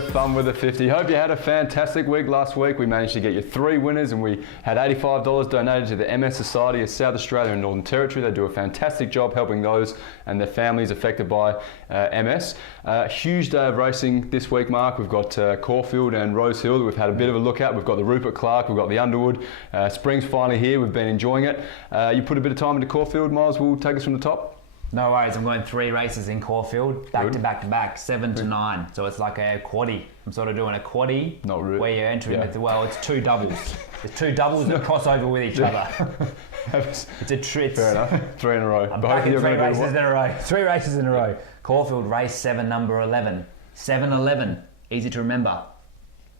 to Fun with a 50. Hope you had a fantastic week last week. We managed to get you 3 winners and we had $85 donated to the MS Society of South Australia and Northern Territory. They do a fantastic job helping those and their families affected by MS. Huge day of racing this week, Mark. We've got Caulfield and Rosehill that we've had a bit of a look at. We've got the Rupert Clark, we've got the Underwood. Spring's finally here. We've been enjoying it. You put a bit of time into Caulfield. Miles will take us from the top. No worries, I'm going 3 races in Caulfield, back to back, 7 to 9. So it's like a quaddie. I'm sort of doing a quaddie. Not really. Where you're entering with, well, it's 2 doubles. There's 2 doubles that cross over with each other. It's a trick. Fair enough. 3 in a row. I'm back in 3 races in a row. 3 races in a row. Caulfield race 7, number 11. 7-11, easy to remember.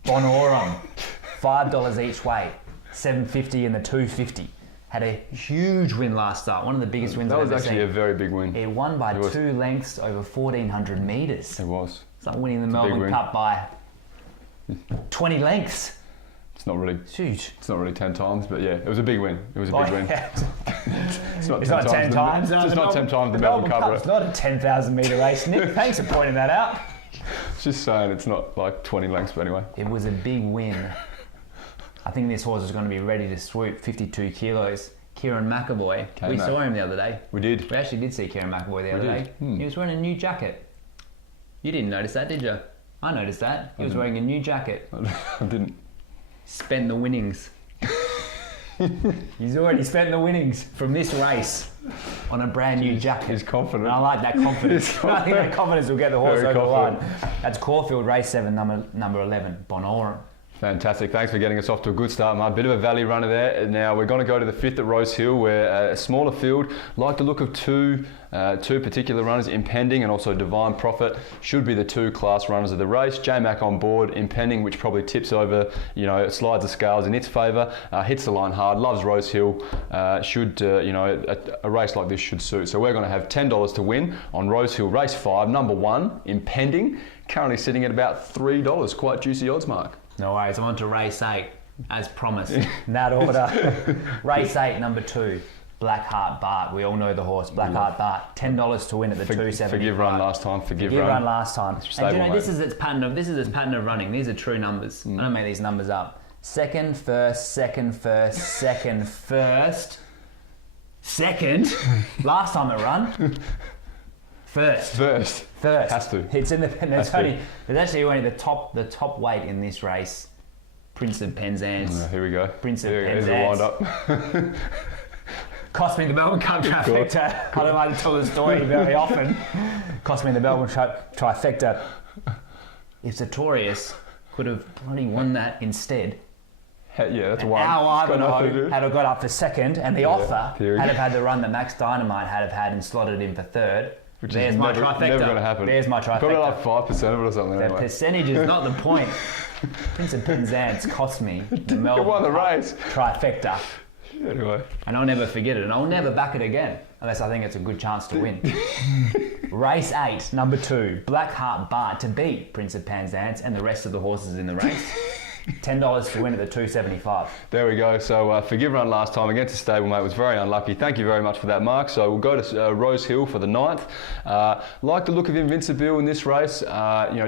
Bonorum, $5 each way. $7.50 in the 250. Had a huge win last start, one of the biggest wins I've ever seen. That was actually a very big win. It won by 2 lengths over 1,400 metres. It was. It's like winning the Melbourne Cup by 20 lengths. It's not really. It's huge. It's not really 10 times, but yeah, it was a big win. It was a big win. It's not 10 times. It's not 10 times the Melbourne Cup. It's not a 10,000 metre race, Nick. Thanks for pointing that out. Just saying, it's not like 20 lengths, but anyway. It was a big win. I think this horse is going to be ready to swoop, 52 kilos. Kieran McAvoy. We saw him the other day. We did. We actually did see Kieran McAvoy the other day. He was wearing a new jacket. You didn't notice that, did you? I noticed that. He was wearing a new jacket. I didn't. Spent the winnings. He's already spent the winnings from this race on a brand new jacket. He's confident. And I like that confidence. I think that confidence will get the horse over the line. That's Caulfield race 7, number 11, Bonorum. Fantastic. Thanks for getting us off to a good start, Mark. Bit of a valley runner there. Now we're going to go to the 5th at Rosehill, where a smaller field, like the look of two particular runners, Impending and also Divine Prophet, should be the 2 class runners of the race. J-Mac on board, Impending, which probably tips over, slides the scales in its favour, hits the line hard, loves Rosehill, a race like this should suit. So we're going to have $10 to win on Rosehill race 5, number 1, Impending, currently sitting at about $3. Quite juicy odds, Mark. No worries, I'm on to race 8, as promised. In that order. Race 8, number 2, Blackheart Bart. We all know the horse, Blackheart Bart. $10 to win at the 275. Forgive run last time. Forgive run last time. Stable, and this is its pattern of running. These are true numbers. I don't make these numbers up. Second, first, second, first, second, first, second. Last time it run. First. Has to. It's independent. There's actually only the top weight in this race. Prince of Penzance. Here we go. Prince of Penzance. Here's the wind up. Cost me the Melbourne Cup trifecta. I don't like to tell the story very often. Cost me the Melbourne trifecta. If Sartorius could have only won that instead. Yeah, that's one. Our Ivanhoe had got up for second, and the offer had have had the run that Max Dynamite had and slotted in for 3rd. Which There's is my never trifecta. going to happen. There's my trifecta. Probably like 5% of it or something. The percentage is not the point. Prince of Penzance cost me the Melbourne won the race. Trifecta. Anyway. And I'll never forget it, and I'll never back it again, unless I think it's a good chance to win. Race 8, number 2, Blackheart Bart to beat Prince of Penzance and the rest of the horses in the race. $10 to win at the 275. There we go. So forgive run last time against a stablemate was very unlucky. Thank you very much for that, Mark. So we'll go to Rosehill for the 9th. Like the look of Invincible in this race.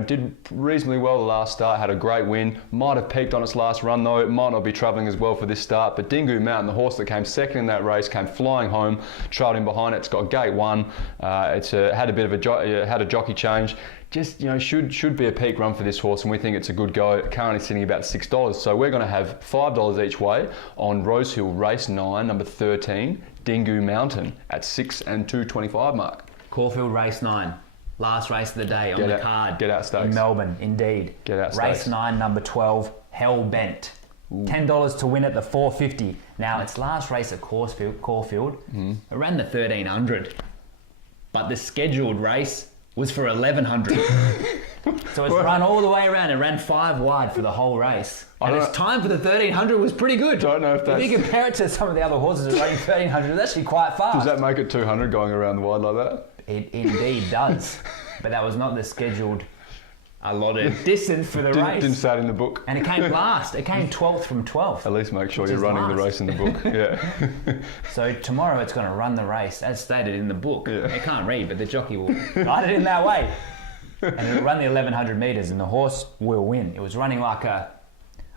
Did reasonably well the last start. Had a great win. Might have peaked on its last run though. It might not be travelling as well for this start. But Dingu Mountain, the horse that came second in that race, came flying home. Trailed in behind it. It's got gate 1. It's had a bit of a jockey change. Just, should be a peak run for this horse, and we think it's a good go. Currently sitting about $6. So we're going to have $5 each way on Rosehill race 9, number 13, Dingu Mountain at 6 and 225, Mark. Caulfield race 9, last race of the day on the card. Get out stakes. In Melbourne, indeed. Get out race stakes. 9, number 12, Hell Bent. $10 to win at the 450. Now, its last race at Caulfield, it ran the 1300. But the scheduled race was for 1100. So it's run all the way around. It ran 5 wide for the whole race. And its time for the 1300 was pretty good. Don't know if that's... If you compare it to some of the other horses that running 1300, it's actually quite fast. Does that make it 200 going around the wide like that? It indeed does. But that was not the scheduled allotted distance for the race. Didn't say it in the book. And it came last. It came 12th from 12th. At least make sure you're running the race in the book. Yeah. So tomorrow it's going to run the race as stated in the book. Yeah. It can't read, but the jockey will write it in that way. and it'll run the 1100 metres, and the horse will win. It was running like a.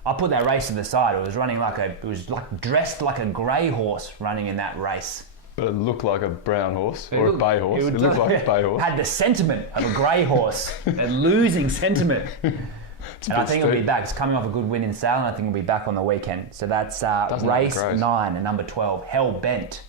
I put that race to the side. It was running like a. It was like dressed like a grey horse running in that race. But it looked like a brown horse or a bay horse. It looked like a bay horse. Had the sentiment of a grey horse, a losing sentiment. And I think it'll be back. It's coming off a good win in Sale, and I think it'll be back on the weekend. So that's race 9 and number 12, Hell Bent.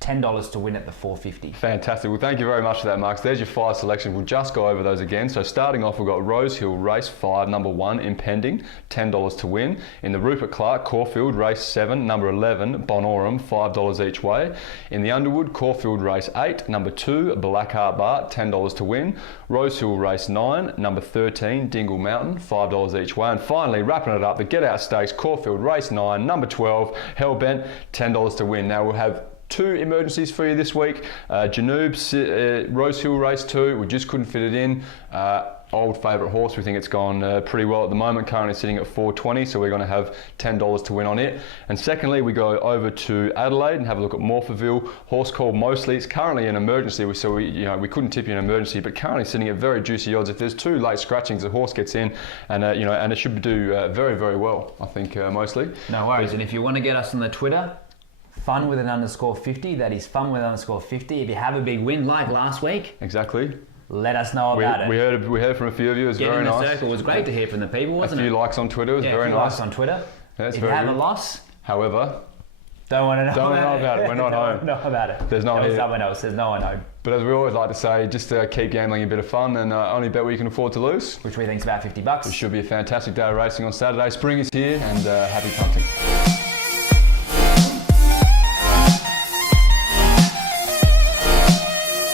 $10 to win at the 450. Fantastic. Well, thank you very much for that, Mark. So there's your 5 selections. We'll just go over those again. So starting off, we've got Rosehill race 5, number 1, Impending, $10 to win. In the Rupert Clark, Caulfield race 7, number 11, Bonorum, $5 each way. In the Underwood, Caulfield race 8, number 2, Blackheart Bart, $10 to win. Rosehill race 9, number 13, Dingle Mountain, $5 each way. And finally, wrapping it up, the Get Out Stakes, Caulfield race 9, number 12, Hellbent, $10 to win. Now we'll have 2 emergencies for you this week. Janoob, Rosehill race 2, we just couldn't fit it in. Old favourite horse, we think it's gone pretty well at the moment, currently sitting at $4.20, so we're going to have $10 to win on it. And secondly, we go over to Adelaide and have a look at Morphettville, horse called Mostly. It's currently an emergency, so we couldn't tip you an emergency, but currently sitting at very juicy odds. If there's 2 late scratchings, the horse gets in, and and it should do very, very well, I think, Mostly. No worries. And if you want to get us on the Twitter, fun with an _50. That is fun with an _50. If you have a big win like last week, exactly, let us know about it. We heard from a few of you. It was Get very in the nice. Circle. It was great to hear from the people, wasn't it? A few likes on Twitter. It was very nice. Likes on Twitter. That's if very you have good. a loss, however, don't want to know. Don't know about it. We're not home. Know about it. There's no one here. Someone else. There's no one home. But as we always like to say, just keep gambling a bit of fun and only bet what you can afford to lose. Which we think is about $50. It should be a fantastic day of racing on Saturday. Spring is here and happy punting.